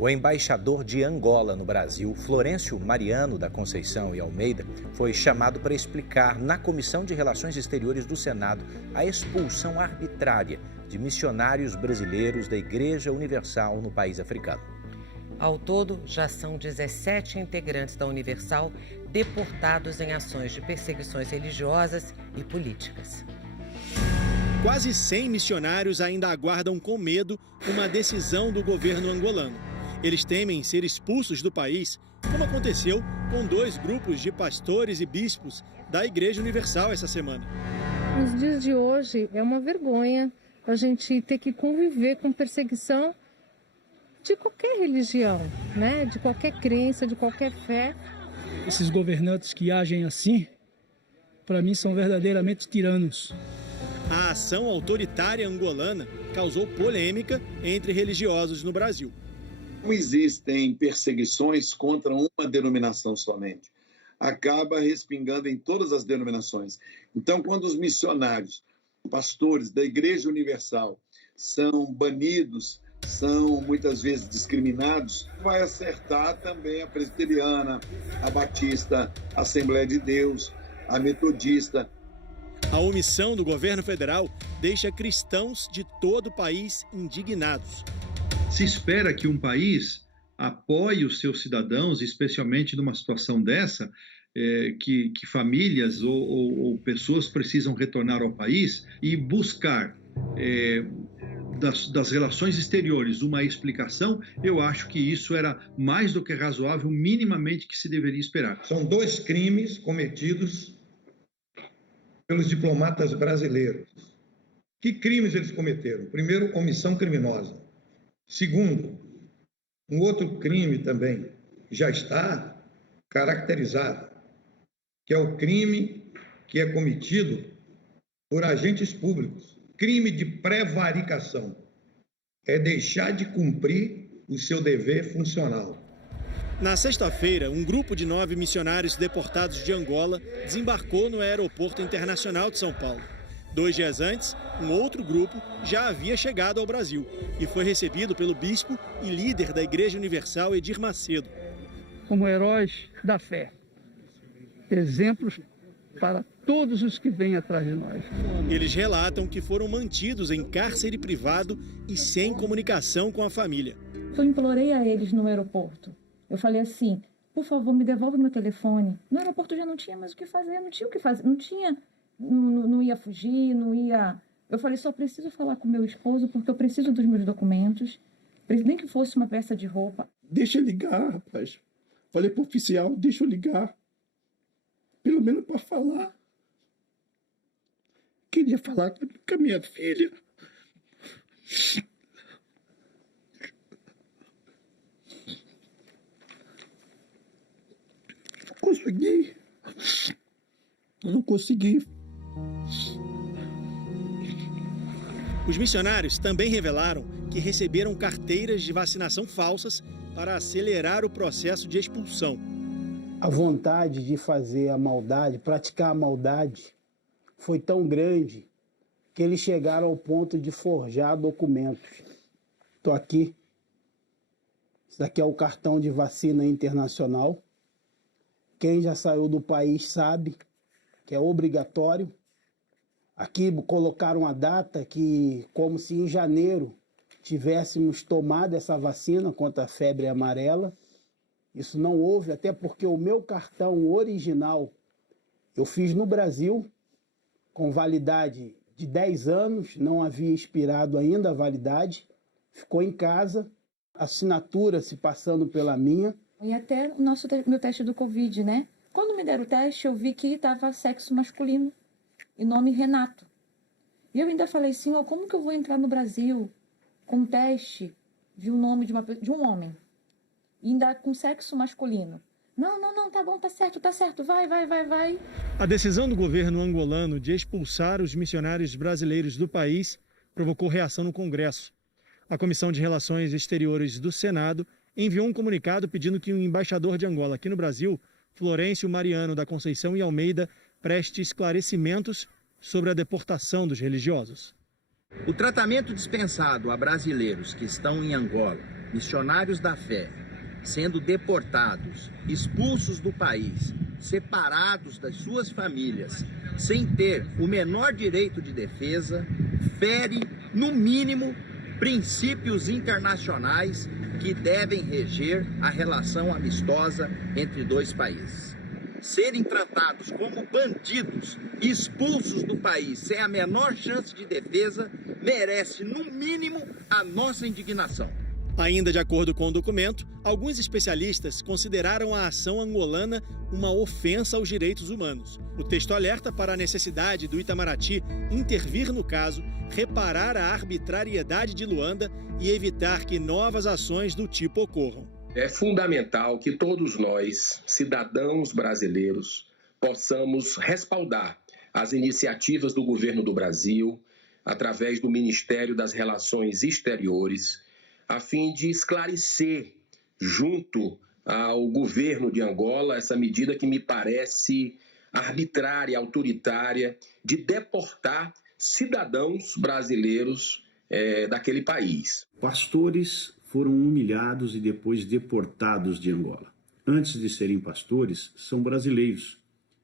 O embaixador de Angola no Brasil, Florencio Mariano da Conceição e Almeida, foi chamado para explicar na Comissão de Relações Exteriores do Senado a expulsão arbitrária de missionários brasileiros da Igreja Universal no país africano. Ao todo, já são 17 integrantes da Universal deportados em ações de perseguições religiosas e políticas. Quase 100 missionários ainda aguardam com medo uma decisão do governo angolano. Eles temem ser expulsos do país, como aconteceu com 2 grupos de pastores e bispos da Igreja Universal essa semana. Nos dias de hoje é uma vergonha a gente ter que conviver com perseguição de qualquer religião, né? De qualquer crença, de qualquer fé. Esses governantes que agem assim, para mim, são verdadeiramente tiranos. A ação autoritária angolana causou polêmica entre religiosos no Brasil. Não existem perseguições contra uma denominação somente. Acaba respingando em todas as denominações. Então, quando os missionários, pastores da Igreja Universal são banidos, são muitas vezes discriminados, vai acertar também a presbiteriana, a batista, a Assembleia de Deus, a metodista. A omissão do governo federal deixa cristãos de todo o país indignados. Se espera que um país apoie os seus cidadãos, especialmente numa situação dessa, que famílias ou pessoas precisam retornar ao país e buscar das relações exteriores uma explicação. Eu acho que isso era mais do que razoável, minimamente que se deveria esperar. São 2 crimes cometidos pelos diplomatas brasileiros. Que crimes eles cometeram? Primeiro, omissão criminosa. Segundo, um outro crime também já está caracterizado, que é o crime que é cometido por agentes públicos. Crime de prevaricação. É deixar de cumprir o seu dever funcional. Na sexta-feira, um grupo de 9 missionários deportados de Angola desembarcou no Aeroporto Internacional de São Paulo. 2 dias antes, um outro grupo já havia chegado ao Brasil e foi recebido pelo bispo e líder da Igreja Universal, Edir Macedo. Como heróis da fé, exemplos para todos os que vêm atrás de nós. Eles relatam que foram mantidos em cárcere privado e sem comunicação com a família. Eu implorei a eles no aeroporto. Eu falei assim, por favor, me devolve meu telefone. No aeroporto já não tinha mais o que fazer, não ia fugir, não ia... Eu falei, só preciso falar com meu esposo porque eu preciso dos meus documentos, nem que fosse uma peça de roupa. Deixa eu ligar, rapaz. Falei pro oficial, deixa eu ligar. Pelo menos para falar. Queria falar com a minha filha. Não consegui. Os missionários também revelaram que receberam carteiras de vacinação falsas para acelerar o processo de expulsão. A vontade de fazer a maldade, praticar a maldade, foi tão grande que eles chegaram ao ponto de forjar documentos. Estou aqui. Isso daqui é o cartão de vacina internacional. Quem já saiu do país sabe que é obrigatório. Aqui colocaram a data que, como se em janeiro tivéssemos tomado essa vacina contra a febre amarela. Isso não houve, até porque o meu cartão original eu fiz no Brasil, com validade de 10 anos, não havia expirado ainda a validade, ficou em casa, assinatura se passando pela minha. E até meu teste do Covid, né? Quando me deram o teste, eu vi que estava sexo masculino e nome Renato. E eu ainda falei, senhor, como que eu vou entrar no Brasil com teste de um nome de um homem? E ainda com sexo masculino. Não, tá bom, tá certo, vai. A decisão do governo angolano de expulsar os missionários brasileiros do país provocou reação no Congresso. A Comissão de Relações Exteriores do Senado enviou um comunicado pedindo que o embaixador de Angola aqui no Brasil, Florencio Mariano da Conceição e Almeida, preste esclarecimentos sobre a deportação dos religiosos. O tratamento dispensado a brasileiros que estão em Angola missionários da fé, sendo deportados, expulsos do país, separados das suas famílias, sem ter o menor direito de defesa, fere, no mínimo, princípios internacionais que devem reger a relação amistosa entre dois países. Serem tratados como bandidos, expulsos do país sem a menor chance de defesa, merece, no mínimo, a nossa indignação. Ainda de acordo com o documento, alguns especialistas consideraram a ação angolana uma ofensa aos direitos humanos. O texto alerta para a necessidade do Itamaraty intervir no caso, reparar a arbitrariedade de Luanda e evitar que novas ações do tipo ocorram. É fundamental que todos nós, cidadãos brasileiros, possamos respaldar as iniciativas do governo do Brasil, através do Ministério das Relações Exteriores, a fim de esclarecer, junto ao governo de Angola, essa medida que me parece arbitrária, autoritária, de deportar cidadãos brasileiros daquele país. Pastores foram humilhados e depois deportados de Angola. Antes de serem pastores, são brasileiros.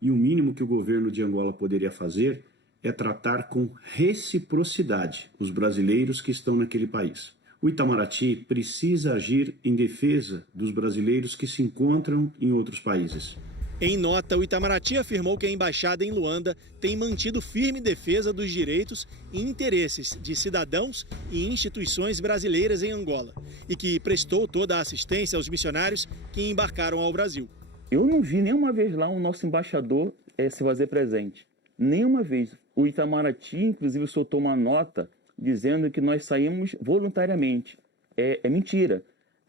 E o mínimo que o governo de Angola poderia fazer é tratar com reciprocidade os brasileiros que estão naquele país. O Itamaraty precisa agir em defesa dos brasileiros que se encontram em outros países. Em nota, o Itamaraty afirmou que a embaixada em Luanda tem mantido firme defesa dos direitos e interesses de cidadãos e instituições brasileiras em Angola e que prestou toda a assistência aos missionários que embarcaram ao Brasil. Eu não vi nenhuma vez lá o nosso embaixador se fazer presente. Nenhuma vez. O Itamaraty, inclusive, soltou uma nota dizendo que nós saímos voluntariamente. É mentira.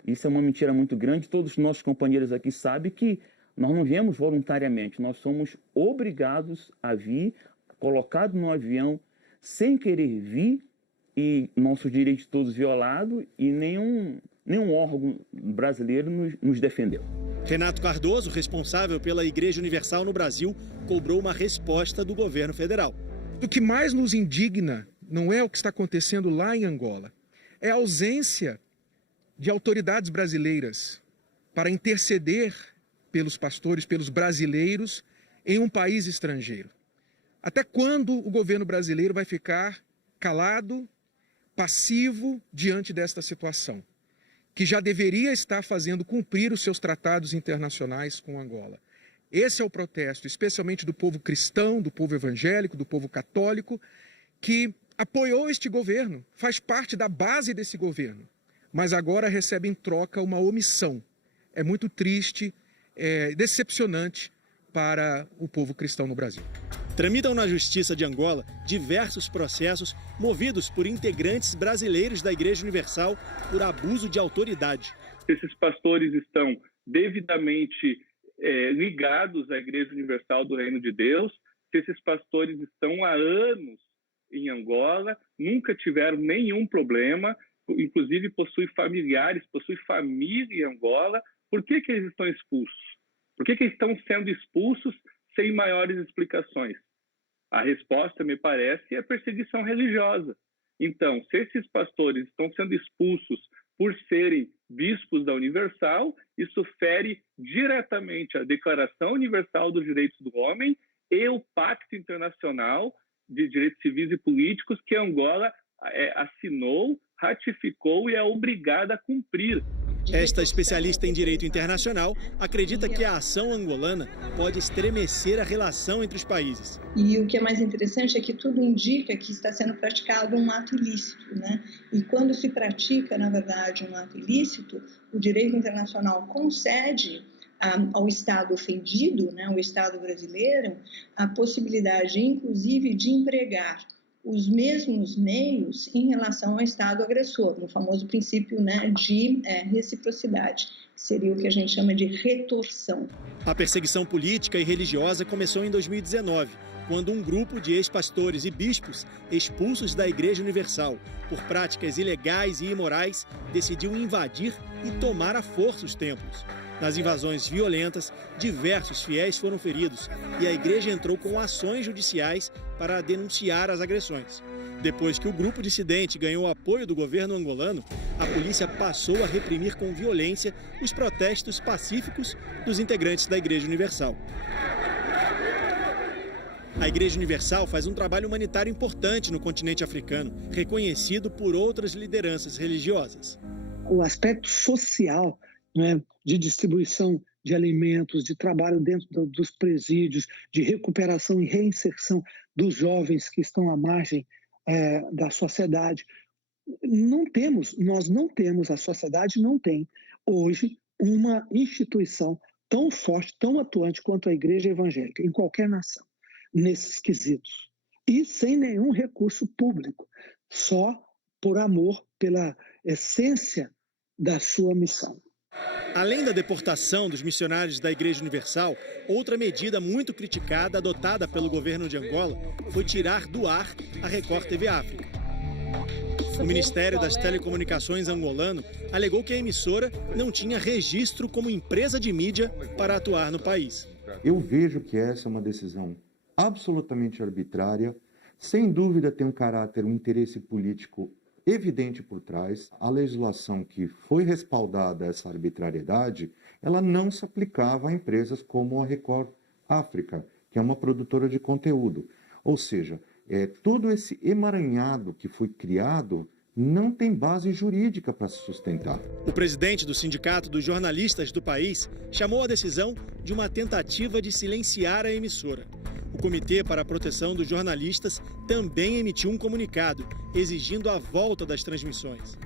Isso é uma mentira muito grande. Todos os nossos companheiros aqui sabem que nós não viemos voluntariamente. Nós somos obrigados a vir, colocados no avião, sem querer vir, e nossos direitos todos violados, e nenhum órgão brasileiro nos defendeu. Renato Cardoso, responsável pela Igreja Universal no Brasil, cobrou uma resposta do governo federal. O que mais nos indigna não é o que está acontecendo lá em Angola, é a ausência de autoridades brasileiras para interceder pelos pastores, pelos brasileiros em um país estrangeiro. Até quando o governo brasileiro vai ficar calado, passivo diante desta situação, que já deveria estar fazendo cumprir os seus tratados internacionais com Angola? Esse é o protesto, especialmente do povo cristão, do povo evangélico, do povo católico, que apoiou este governo, faz parte da base desse governo, mas agora recebe em troca uma omissão. É muito triste, é decepcionante para o povo cristão no Brasil. Tramitam na Justiça de Angola diversos processos movidos por integrantes brasileiros da Igreja Universal por abuso de autoridade. Esses pastores estão devidamente ligados à Igreja Universal do Reino de Deus, se esses pastores estão há anos em Angola, nunca tiveram nenhum problema, inclusive possuem familiares, possuem família em Angola. Por que eles estão expulsos? Por que eles estão sendo expulsos sem maiores explicações? A resposta, me parece, é perseguição religiosa. Então, se esses pastores estão sendo expulsos por serem bispos da Universal, isso fere diretamente a Declaração Universal dos Direitos do Homem e o Pacto Internacional de Direitos Civis e Políticos que Angola assinou, ratificou e é obrigada a cumprir. Esta especialista em direito internacional acredita que a ação angolana pode estremecer a relação entre os países. E o que é mais interessante é que tudo indica que está sendo praticado um ato ilícito, né? E quando se pratica, na verdade, um ato ilícito, o direito internacional concede ao Estado ofendido, né, o Estado brasileiro, a possibilidade, inclusive, de empregar os mesmos meios em relação ao Estado agressor, no famoso princípio, né, de reciprocidade, que seria o que a gente chama de retorção. A perseguição política e religiosa começou em 2019, quando um grupo de ex-pastores e bispos expulsos da Igreja Universal por práticas ilegais e imorais decidiu invadir e tomar à força os templos. Nas invasões violentas, diversos fiéis foram feridos e a igreja entrou com ações judiciais para denunciar as agressões. Depois que o grupo dissidente ganhou o apoio do governo angolano, a polícia passou a reprimir com violência os protestos pacíficos dos integrantes da Igreja Universal. A Igreja Universal faz um trabalho humanitário importante no continente africano, reconhecido por outras lideranças religiosas. O aspecto social, né, de distribuição de alimentos, de trabalho dentro dos presídios, de recuperação e reinserção dos jovens que estão à margem da sociedade. Nós não temos, a sociedade não tem hoje uma instituição tão forte, tão atuante quanto a Igreja Evangélica, em qualquer nação, nesses quesitos. E sem nenhum recurso público, só por amor, pela essência da sua missão. Além da deportação dos missionários da Igreja Universal, outra medida muito criticada adotada pelo governo de Angola foi tirar do ar a Record TV África. O Ministério das Telecomunicações angolano alegou que a emissora não tinha registro como empresa de mídia para atuar no país. Eu vejo que essa é uma decisão absolutamente arbitrária, sem dúvida tem um interesse político evidente por trás. A legislação que foi respaldada essa arbitrariedade, ela não se aplicava a empresas como a Record África, que é uma produtora de conteúdo. Ou seja, todo esse emaranhado que foi criado não tem base jurídica para se sustentar. O presidente do Sindicato dos Jornalistas do país chamou a decisão de uma tentativa de silenciar a emissora. O Comitê para a Proteção dos Jornalistas também emitiu um comunicado exigindo a volta das transmissões.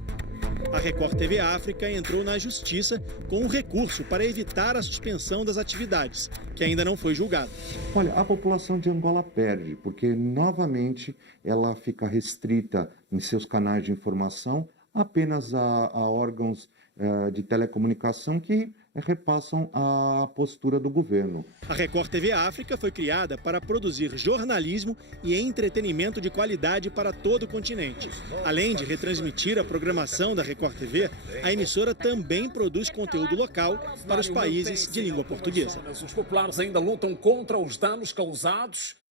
A Record TV África entrou na justiça com um recurso para evitar a suspensão das atividades, que ainda não foi julgado. Olha, a população de Angola perde, porque novamente ela fica restrita em seus canais de informação apenas a órgãos de telecomunicação que repassam a postura do governo. A Record TV África foi criada para produzir jornalismo e entretenimento de qualidade para todo o continente. Além de retransmitir a programação da Record TV, a emissora também produz conteúdo local para os países de língua portuguesa. Os populares ainda lutam contra os danos causados